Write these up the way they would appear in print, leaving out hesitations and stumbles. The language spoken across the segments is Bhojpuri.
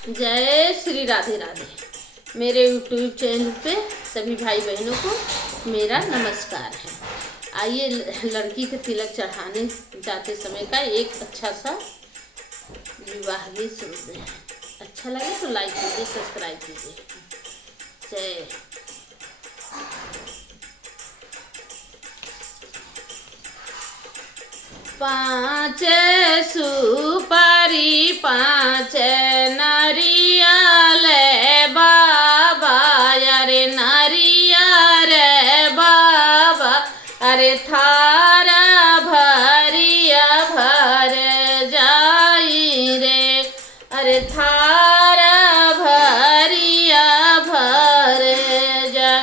जय श्री राधे राधे। मेरे YouTube चैनल पे सभी भाई बहनों को मेरा नमस्कार है। आइए लड़की के तिलक चढ़ाने जाते समय का एक अच्छा सा विवाह गीत सुनते हैं। अच्छा लगे तो लाइक कीजिए, सब्सक्राइब कीजिए। जय। पाँच सुपारी पाँच नारियल बाबा, अरे नारियल बाबा, अरे थारा भरिया भर जाई रे, अरे थारा भरिया भर जा।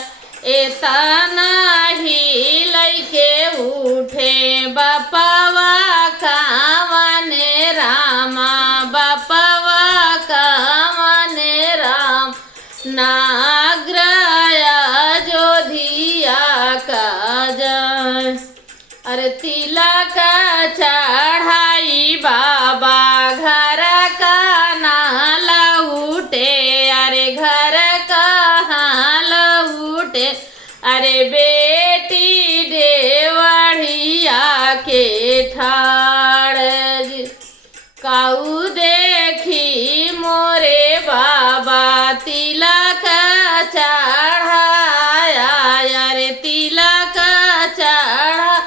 एतना ही लैके उठे बापवा कावने रामा, बापवा कावने राम। नाग्रया जोधिया का जय, अरे तिलक चढ़ाई बाबा घर का नाला उठे, अरे घर का हाल उठे। अरे बेटी देवढ़िया के ठाड़ काऊ देखी मोरे बाबा तिलक चढ़ाया, अरे तिलक चढ़ा।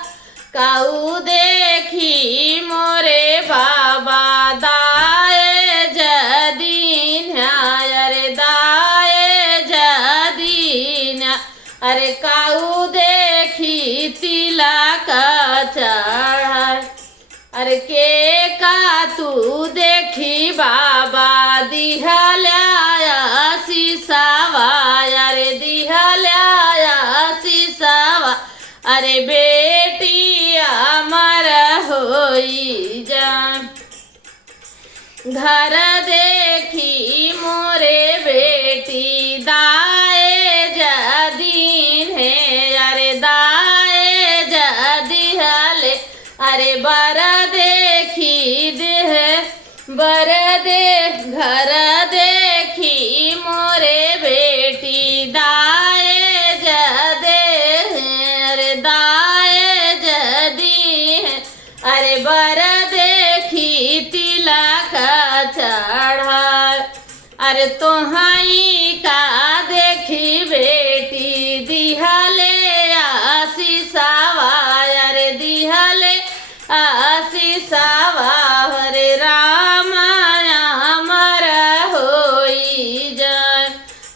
काऊ देखी मोरे बाबा दाए जदीन, अरे दाए जदीन। अरे काऊ देखी तिलक चढ़ा, अरे के का तू देखी बाबा दिहलाया शीशावा, अरे दिहलाया शीशावा। अरे बेटी अमर होई जान, घर देखी मोरे बेटी दाए जदीन है, अरे दाए जदिहले। अरे बर देखी देह बर दे घर देखी मोरे बेटी दाए जदे हैं, अरे दाए जदी हैं। अरे बर देखी तिलक चढ़ा, अरे तोहाई का देखी बेटी दिहले आशीषावा, अरे दिहले आशीषावा। हरे राम अमर होई जाय,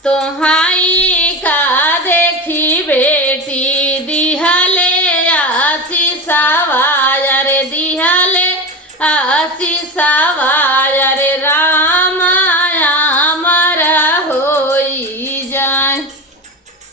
तोहाई का देखी बेटी दिहले आशीषावा, अरे दिहले आशीषावा। अरे